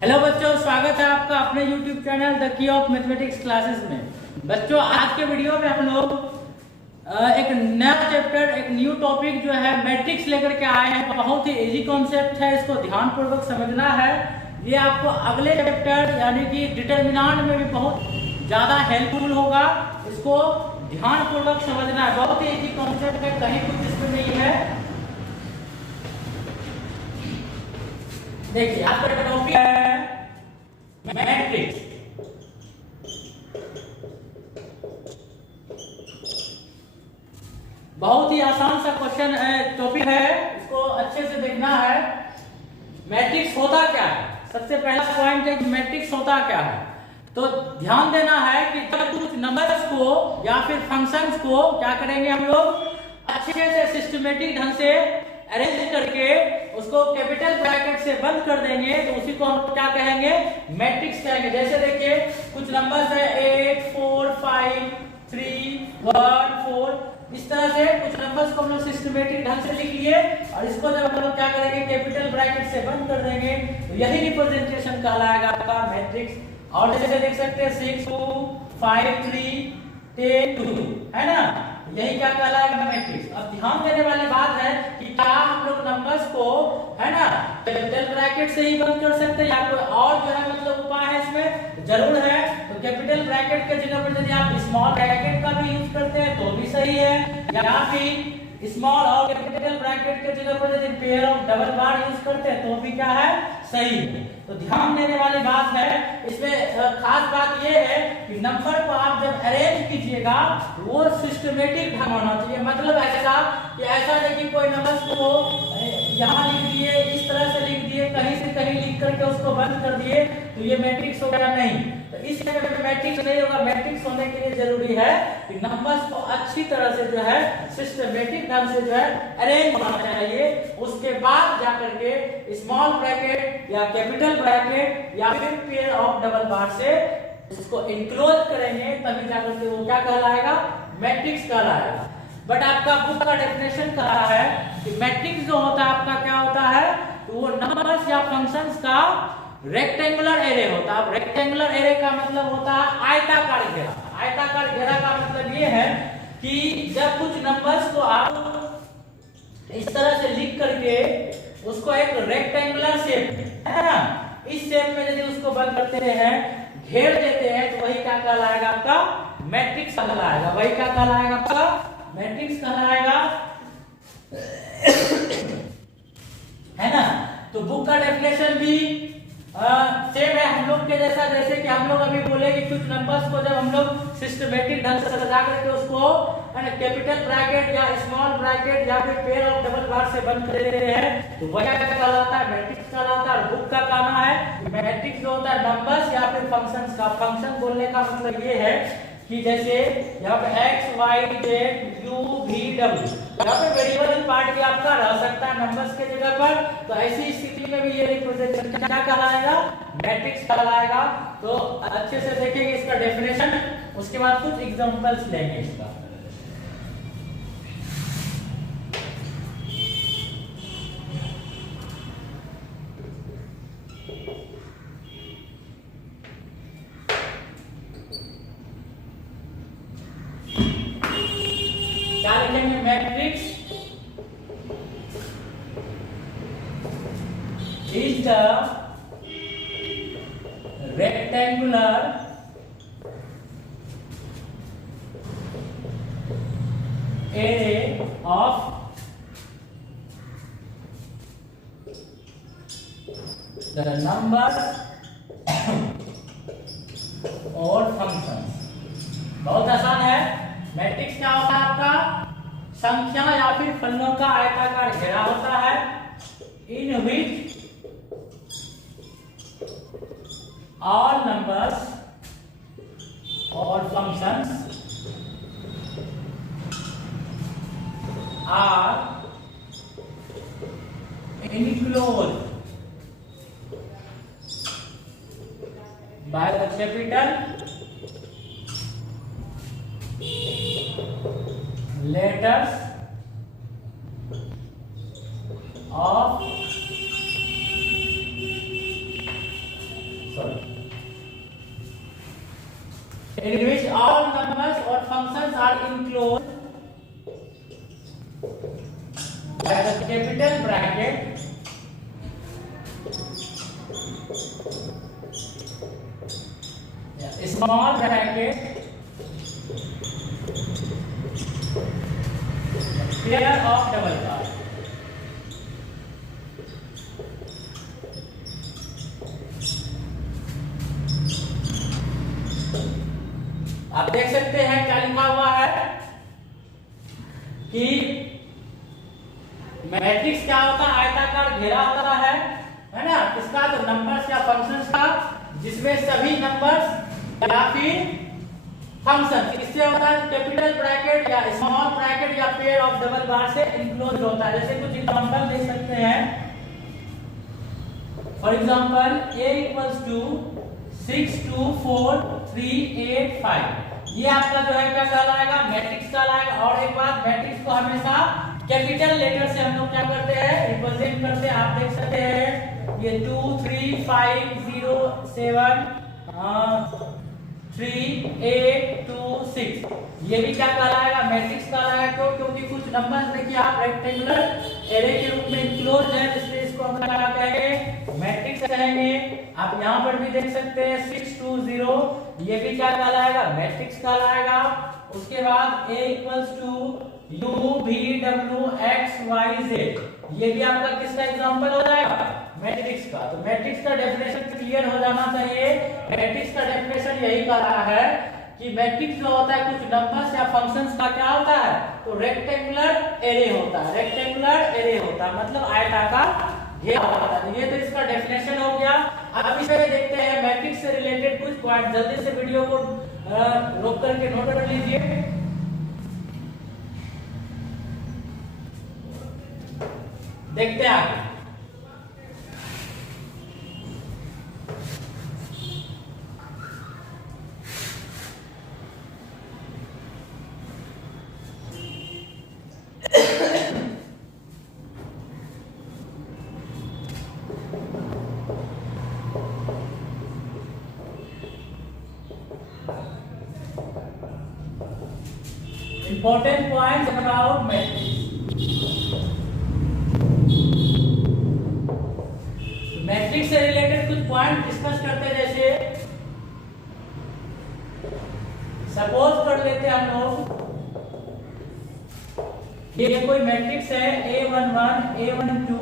Hello बच्चों, स्वागत है आपका अपने YouTube channel the key of mathematics classes में। बच्चों, आज के वीडियो में हम लोग एक नया चैप्टर, एक न्यू टॉपिक जो है मैट्रिक्स लेकर के आए हैं। बहुत ही इजी कॉन्सेप्ट है, इसको ध्यानपूर्वक समझना है। ये आपको अगले चैप्टर यानी कि डिटर्मिनेंट में भी बहुत ज़्यादा हेल्पफुल होगा। इसको ध्यानपूर्वक समझना है, बहुत ही इजी कॉन्सेप्ट है, कहीं कुछ इसमें नहीं है। देखिए, आपका टॉपिक है मैट्रिक्स। बहुत ही आसान सा क्वेश्चन टॉपिक है, इसको अच्छे से देखना है। मैट्रिक्स होता क्या है? सबसे पहला पॉइंट है कि मैट्रिक्स होता क्या है। तो ध्यान देना है कि जब कुछ नंबर्स को या फिर फंक्शंस को क्या करेंगे, हम लोग अच्छे से सिस्टमेटिक ढंग से अरेंज करके उसको कैपिटल ब्रैकेट से बंद कर देंगे, तो उसी को हम क्या कहेंगे? मैट्रिक्स कहेंगे। जैसे देखिए, कुछ नंबर्स है 8, 4, 5, 3, 1, 4, इस तरह से कुछ नंबर्स को हम लोग सिस्टमेटिक ढंग से लिख लिए और इसको जब हम लोग क्या करेंगे, कैपिटल ब्रैकेट से बंद कर देंगे, तो यही रिप्रेजेंटेशन कहलाएगा आपका मैट्रिक्स। और जैसे देख सकते हैं 6, 2, 5, 3, 10, 2, है ना, यही क्या कहलाएगा? मैट्रिक्स। अब ध्यान देने वाली बात है कि क्या हम लोग नंबर्स को, है ना, कैपिटल ब्रैकेट से ही बंद कर सकते हैं या कोई और जो है मतलब उपाय है इसमें? जरूर है। तो कैपिटल ब्रैकेट के जगह पर यदि आप स्मॉल ब्रैकेट का भी यूज करते हैं तो भी सही है, या फिर स्मॉल और कैपिटल ब्रैकेट के जगह पर यदि pair of double bar use करते हैं तो भी क्या है? सही है। तो ध्यान देने वाली बात है इसमें, खास बात यह है कि नंबर को आप जब अरेंज कीजिएगा वो सिस्टमेटिक ढंग होना चाहिए। मतलब ऐसा कि ऐसा नहीं कि कोई नंबर को यहाँ लिख दिए, इस तरह से लिख दिए, कहीं से कहीं लिख करके उसको बंद कर दिए तो ये मैट्रिक्स हो गया, नहीं। तो इस जगह पे मैट्रिक्स नहीं होगा। मैट्रिक्स होने के लिए जरूरी है कि नंबर्स को अच्छी तरह से जो है सिस्टमेटिक ढंग से जो है अरेंज होना चाहिए। उसके बाद जाकर के स्मॉल ब्रैकेट या कैपिटल ब्रैकेट या फिर पेयर ऑफ डबल बार से उसको इंक्लोज करेंगे, तभी जाकर के वो क्या कहलाएगा? मैट्रिक्स कहलाएगा। बट आपका बुक का डेफिनेशन कह रहा है कि मैट्रिक्स जो होता है आपका क्या होता है, तो वो नंबर्स या फंक्शंस का रेक्टेंगुलर एरे होता है। रेक्टेंगुलर एरे का मतलब होता है आयताकार घेरा। आयताकार घेरा का मतलब ये है कि जब कुछ नंबर्स को आप इस तरह से लिख करके उसको एक रेक्टेंगुलर शेप, है ना, इस शेप में यदि उसको बंद करते हैं, घेर देते हैं, तो वही क्या कहलाएगा? आपका मैट्रिक्स कहलाएगा। वही क्या कहलाएगा? आपका मैट्रिक्स कहलाएगा, है ना। तो बुक का डेफिनेशन भी सेम है हम लोग के जैसा। जैसे कि हम लोग अभी बोले कि कुछ नंबर्स को जब हम लोग सिस्टमेटिक ढंग से सजा करके उसको कैपिटल ब्रैकेट या स्मॉल ब्रैकेट या फिर पेयर ऑफ डबल बार से बंद कर देते हैं, तो वह क्या कहलाता है? मैट्रिक्स कहलाता है। बुक का कहना है मैट्रिक्स जो होता है नंबर्स या फिर फंक्शंस का, फंक्शन बोलने का मतलब ये है कि जैसे यहाँ पे x, y, z, u, v, w, यहाँ पे वेरिएबल पार्ट भी आपका रह सकता है नंबर्स के जगह पर। तो ऐसी स्थिति में भी ये रिप्रेजेंटेशन क्या कहलाएगा? मैट्रिक्स कहलाएगा। तो अच्छे से देखेंगे इसका डेफिनेशन, उसके बाद कुछ एग्जांपल्स लेंगे इसका। क्या लिखेंगे? Matrix is the rectangular array of the numbers और functions। बहुत आसान है। मैट्रिक्स क्या होता है? आपका संख्या या फिर फलनों का आयताकार घेरा होता है, इन विच all numbers or functions are enclosed by the capital letters of in which all numbers or functions are enclosed by the capital bracket small bracket pair of double bar. आप देख सकते हैं क्या लिखा हुआ है कि मैट्रिक्स क्या होता है, आयताकार घेरा होता है ना, किसका, तो नंबर्स या फंक्शंस का, जिसमें सभी नंबर्स या फिर फंक्शन इससे होता है कैपिटल ब्रैकेट या स्मॉल ब्रैकेट या पेयर ऑफ डबल बार से इंक्लोज होता है। जैसे कुछ एग्जांपल दे सकते हैं, फॉर एग्जांपल a = 6 2 4 3 8 5, ये आपका जो है क्या कहलाएगा, मैट्रिक्स कहलाएगा। और एक बात, मैट्रिक्स को हमेशा कैपिटल लेटर से हम लोग क्या करते हैं, रिप्रेजेंट करते हैं। आप देख सकते हैं ये 2 3 5 0 7 3 8 2 6, ये भी क्या कहलाएगा, मैट्रिक्स कहलाएगा। क्यों? क्योंकि कुछ नंबर्स देखिए आप रेक्टेंगुलर एरे के रूप में इंक्लोज है, इसलिए इसको हम क्या कहेंगे, मैट्रिक्स कहेंगे। आप यहाँ पर भी देख सकते हैं 6 2 0, ये भी क्या कहलाएगा, मैट्रिक्स कहलाएगा। उसके बाद a = u v w x y z, ये भी आपका किसका एग्जांपल हो जाएगा, मैट्रिक्स का। तो मैट्रिक्स का डेफिनेशन क्लियर हो जाना चाहिए। मैट्रिक्स का डेफिनेशन यही कह रहा है कि मैट्रिक्स जो होता है कुछ नंबर्स या फंक्शंस का क्या होता है, तो रेक्टेंगुलर एरे होता है। रेक्टेंगुलर एरे होता है मतलब आयताकार घेरा होता है। ये तो इसका डेफिनेशन हो गया। अब इसे देखते हैं मैट्रिक्स से रिलेटेड कुछ पॉइंट। जल्दी से वीडियो को रोक करके नोट कर लीजिए। देखते हैं आगे। Important points about matrix. Matrix से रिलेटेड कुछ पॉइंट डिस्कस करते हैं। जैसे सपोज कर लेते हैं हम लोग, ये कोई मैट्रिक्स है A11 A12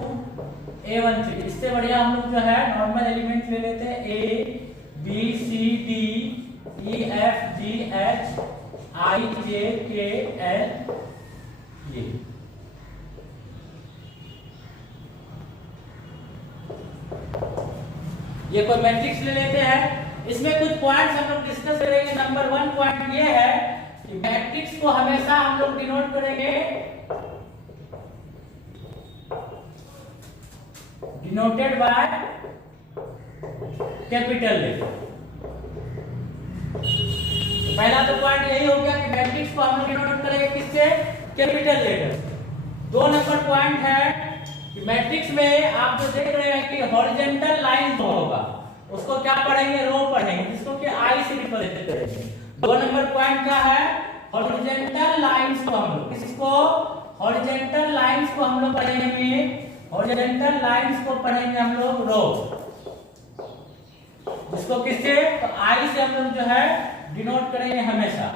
A13, इससे बढ़िया हम लोग जो है नॉर्मल एलिमेंट ले लेते हैं A B C D E F G H I J K L, ये कोई मैट्रिक्स ले लेते हैं। इसमें कुछ पॉइंट्स हम लोग डिस्कस करेंगे। नंबर 1 पॉइंट ये है कि मैट्रिक्स को हमेशा हम लोग डिनोट करेंगे डिनोटेड बाय कैपिटल लेटर। पहला तो पॉइंट यही हो गया कि मैट्रिक्स को हम लोग डिनोट करेंगे किससे, कैपिटल लेटर। 2 नंबर पॉइंट है कि मैट्रिक्स में आप जो देख रहे हैं कि हॉरिजॉन्टल लाइन जो होगा उसको क्या पढ़ेंगे, रो पढ़ेंगे, जिसको कि आई से रिप्रेजेंट करेंगे। 2 नंबर पॉइंट क्या है, हॉरिजॉन्टल लाइंस को हम लोग किसको, हॉरिजॉन्टल लाइंस को हम लोग पढ़ेंगे, हॉरिजॉन्टल लाइंस को पढ़ेंगे हम लोग रो, जिसको किससे, तो आई से हम लोग जो है डिनोट करेंगे हमेशा।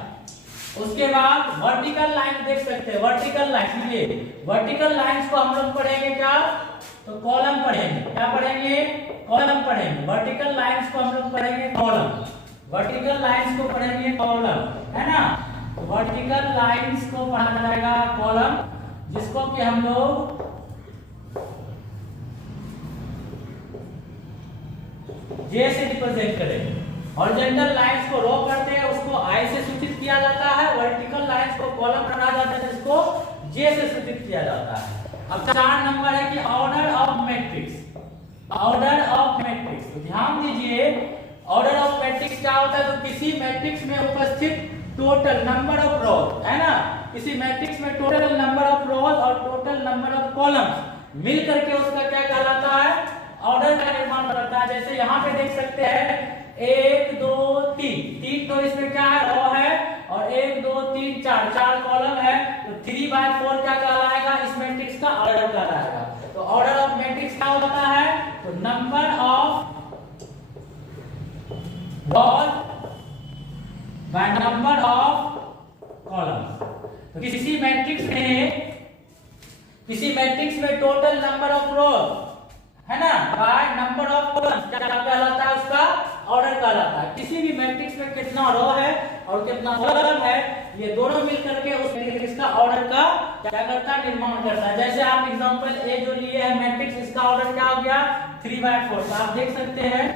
उसके बाद वर्टिकल लाइन देख सकते हैं, वर्टिकल लाइन, ये वर्टिकल लाइंस को हम लोग पढ़ेंगे क्या, तो कॉलम पढ़ेंगे। क्या पढ़ेंगे, कॉलम पढ़ेंगे। वर्टिकल लाइंस को हम लोग पढ़ेंगे कॉलम, वर्टिकल लाइंस को पढ़ेंगे कॉलम, है ना। वर्टिकल लाइंस को पढ़ा जाएगा कॉलम, जिसको कि हम लोग जे से रिप्रेजेंट करेंगे। हॉरिजॉन्टल लाइंस को रो करते हैं, उसको आई से सूचित किया जाता है। वर्टिकल लाइंस को कॉलम कहा जाता है, जिसको जे से सूचित किया जाता है। अब 4 नंबर है कि order of matrix, order of matrix. तो ध्यान दीजिए, ऑर्डर ऑफ मैट्रिक्स क्या होता है, तो किसी मैट्रिक्स में उपस्थित टोटल नंबर ऑफ रोज, है ना, किसी मैट्रिक्स में टोटल नंबर ऑफ रोज और टोटल नंबर ऑफ कॉलम्स मिल करके उसका क्या कहलाता है, ऑर्डर का निर्माण करता है। जैसे यहाँ पे देख सकते हैं 1 2 3 तो इसमें क्या है, रो है, और 1 2 3 4 कॉलम है, तो 3/4 क्या कहलाएगा, इस मैट्रिक्स का ऑर्डर कहलाएगा। तो ऑर्डर ऑफ मैट्रिक्स क्या होता है, तो number of rose by number of columns. तो किसी मैट्रिक्स में टोटल नंबर ऑफ रोज है ना बाय नंबर ऑफ कॉलम्स क्या कहलाता है, उसका ऑर्डर कहलाता है। किसी भी मैट्रिक्स में कितना रो है और कितना कॉलम है, ये दोनों मिलकर के उस मैट्रिक्स का ऑर्डर का क्या करता है, निर्माण करता है। जैसे आप एग्जांपल ए जो लिए हैं मैट्रिक्स, इसका ऑर्डर क्या हो गया, 3/4। तो आप देख सकते हैं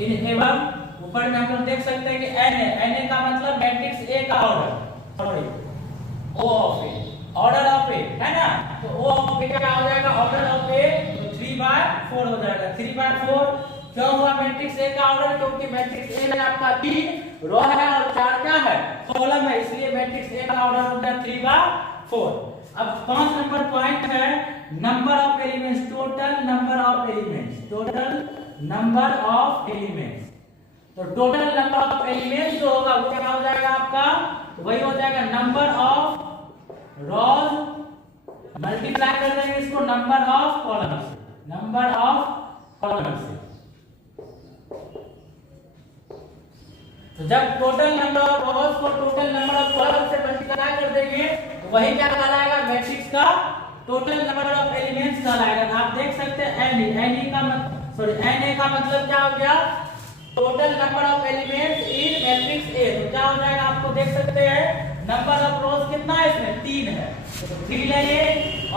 एवं ऊपर में हम लोग देख सकते हैं कि एन का मतलब मैट्रिक्स ए का order, sorry O of A, order of A है ना। तो ओ ऑफ ए क्या हो जाएगा, ऑर्डर ऑफ ए, तो 3/4 हो जाएगा। 3/4 क्यों हुआ मैट्रिक्स ए का ऑर्डर, क्योंकि मैट्रिक्स ए में आपका 3 रो है और 4 क्या है, कॉलम है, इसलिए मैट्रिक्स ए का ऑर्डर हो गया 3/4। अब 5 नंबर पॉइंट है number of elements, total number of elements, total number of elements. तो टोटल नंबर ऑफ एलिमेंट्स जो होगा वो क्या हो जाएगा आपका, तो वही हो जाएगा नंबर ऑफ रोज मल्टीप्लाई कर देंगे इसको नंबर ऑफ कॉलम से, नंबर ऑफ कॉलम से। तो जब टोटल नंबर ऑफ रोज को टोटल नंबर ऑफ कॉलम से मल्टीप्लाई कर देंगे तो वही क्या कहलाएगा, मैट्रिक्स का टोटल नंबर ऑफ एलिमेंट्स कहलाएगा। आप देख सकते हैं एन का मतलब क्या हो गया, total number of elements in matrix A. तो क्या हो जाएगा, आपको देख सकते हैं नंबर ऑफ रोज कितना है, इसमें 3 है, तो 3 लेंगे,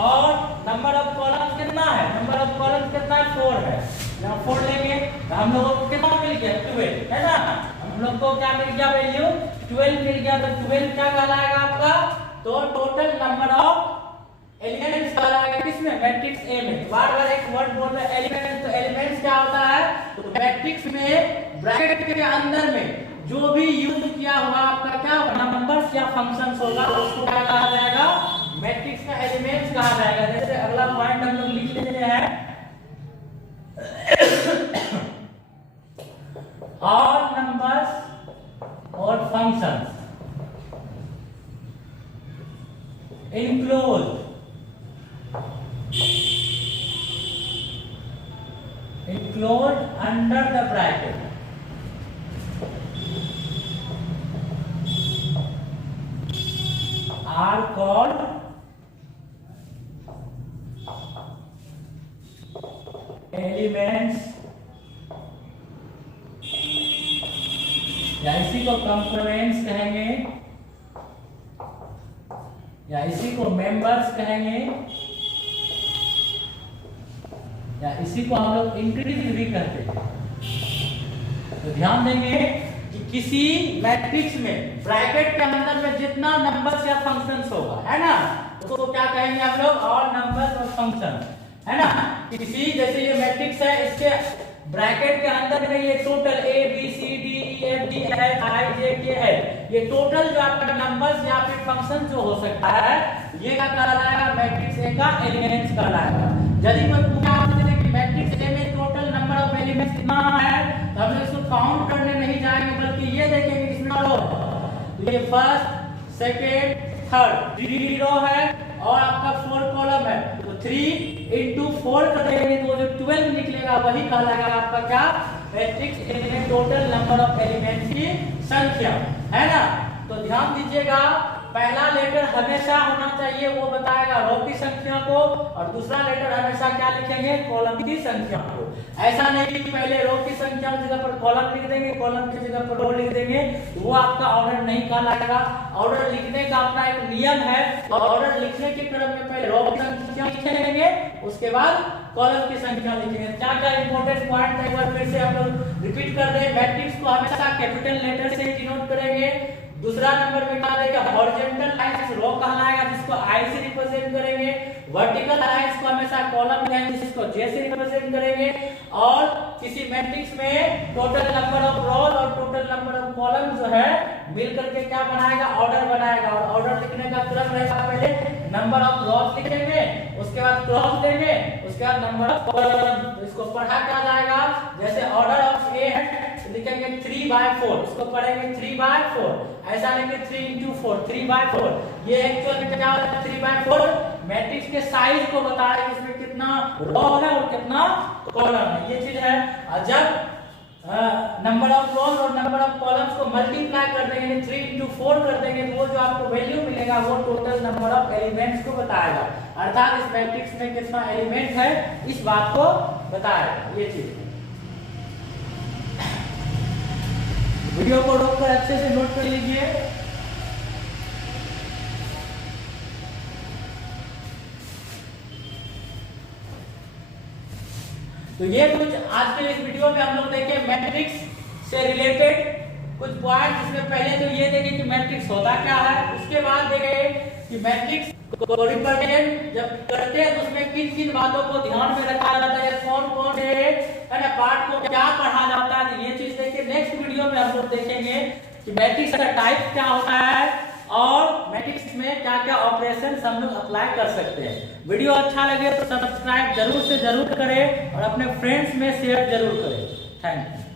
और नंबर ऑफ कॉलम्स कितना है, नंबर ऑफ कॉलम्स कितना है, 4 है। यहाँ 4 लेंगे तो हम लोगों को कितना मिल गया, 12 है ना। हम लोग को क्या मिल गया, वैल्यू 12 मिल गया। तो 12 क्या कहलाएगा आपका, तो टोटल नंबर ऑफ एलिमेंट्स कहलाएगा किसमें, मैट्रिक्स ए में। बार-बार एक वर्ड बोल रहे हैं एलिमेंट्स, तो एलिमेंट्स क्या होता है, तो मैट्रिक्स में ब्रैकेट के अंदर में जो भी यूज किया हुआ आपका क्या होगा, नंबर्स या फंक्शंस होगा, उसको क्या कहा जाएगा, मैट्रिक्स का एलिमेंट्स कहा जाएगा। जैसे अगला पॉइंट हम लोग लिख लेते हैं, ऑल नंबर्स और functions enclosed under the bracket are called elements, या इसी को कंपोनेंट्स कहेंगे, या इसी को मेंबर्स कहेंगे, या इसी को हम लोग इंक्रीज भी कहते हैं। तो ध्यान देंगे कि किसी मैट्रिक्स में ब्रैकेट के अंदर में जितना नंबर्स या फंक्शंस होगा है ना, उसको क्या कहेंगे आप लोग, ऑल नंबर्स और फंक्शन है ना। किसी जैसे ये मैट्रिक्स है, इसके ब्रैकेट के अंदर में ये total A B C D E F G H I J K L, ये टोटल जो आपका नंबर्स या फिर फंक्शन जो हो सकता है, ये क्या कहलाएगा, मैट्रिक्स ए का एलिमेंट्स कहलाएगा। यदि कोई पूछा आपसे कि मैट्रिक्स ए में टोटल नंबर ऑफ एलिमेंट्स कितना है, तो हम इसको काउंट करने नहीं जाएंगे, बल्कि ये देखेंगे कितना रो, तो ये फर्स्ट सेकंड थर्ड 3 रो है और आपका 4 कॉलम है, तो 3 into 4 कर देंगे तो जो 12 निकलेगा वही कहलाएगा आपका क्या, मैट्रिक्स ए में टोटल नंबर ऑफ एलिमेंट्स की संख्या है ना। तो ध्यान दीजिएगा, पहला लेटर हमेशा होना चाहिए, वो बताएगा रो की संख्या को, और दूसरा लेटर हमेशा क्या लिखेंगे, कॉलम की संख्या को। ऐसा नहीं कि पहले रो की संख्या की जगह पर कॉलम लिख देंगे, कॉलम की जगह पर रो लिख देंगे, वो आपका ऑर्डर नहीं कहलाएगा। ऑर्डर लिखने का अपना एक नियम है, ऑर्डर लिखने के क्रम में पहले रो की संख्या लिखेंगे, उसके बाद कॉलम की संख्या लिखेंगे। क्या क्या इंपॉर्टेंट पॉइंट है, एक बार फिर से हम लोग रिपीट कर रहे हैं। मैट्रिक्स को हमेशा कैपिटल लेटर से डिनोट करेंगे, दूसरा नंबर में क्या देगा, हॉरिजॉन्टल लाइंस रो कहलाएगा जिसको आई से रिप्रेजेंट करेंगे। वर्टिकल लाइंस को हमेशा कॉलम लाइंस जिसको जे से रिप्रेजेंट करेंगे। और किसी मैट्रिक्स में टोटल नंबर ऑफ रोज और टोटल नंबर ऑफ कॉलम जो है मिल करके क्या बनाएगा, ऑर्डर बनाएगा। और ऑर्डर लिखने का क्रम रहेगा, पहले नंबर ऑफ रोज लिखेंगे, उसके बाद क्रॉस देंगे, उसके बाद नंबर ऑफ कॉलम। तो इसको पढ़ा क्या जाएगा, जैसे ऑर्डर ऑफ ए है लिखेंगे 3/4, उसको पढ़ेंगे 3/4, ऐसा लिखेंगे 3 into 4 3/4। ये एक्चुअल में क्या होता है, 3/4 मैट्रिक्स के साइज को बता रहा है, इसमें कितना रो है और कितना कॉलम है, ये चीज है। और जब नंबर ऑफ रोज और नंबर ऑफ कॉलम्स को मल्टीप्लाई कर देंगे, 3 into 4 कर देंगे, तो वो जो आपको वैल्यू मिलेगा वो टोटल नंबर ऑफ एलिमेंट्स को बताएगा, अर्थात इस मैट्रिक्स में कितना एलिमेंट है इस बात को बताएगा। ये चीज वीडियो को रोककर अच्छे से नोट कर लीजिए। तो ये कुछ आज के इस वीडियो में हम लोग देखे मैट्रिक्स से रिलेटेड कुछ पॉइंट, जिसमें पहले तो ये देखे कि मैट्रिक्स होता क्या है, उसके बाद देखे कि मैट्रिक्स को रिप्रेजेंट जब करते हैं तो उसमें किन किन बातों को ध्यान में रखा जाता है, कौन कौन से ना पार्ट को क्या पढ़ा जाता है। तो ये चीज देखिए नेक्स्ट वीडियो में हम लोग देखेंगे कि मैट्रिक्स का टाइप क्या होता है और मैट्रिक्स में क्या क्या ऑपरेशन हम लोग अप्लाई कर सकते हैं। वीडियो अच्छा लगे तो सब्सक्राइब जरूर से जरूर करें और अपने फ्रेंड्स में शेयर जरूर करें। Thank you.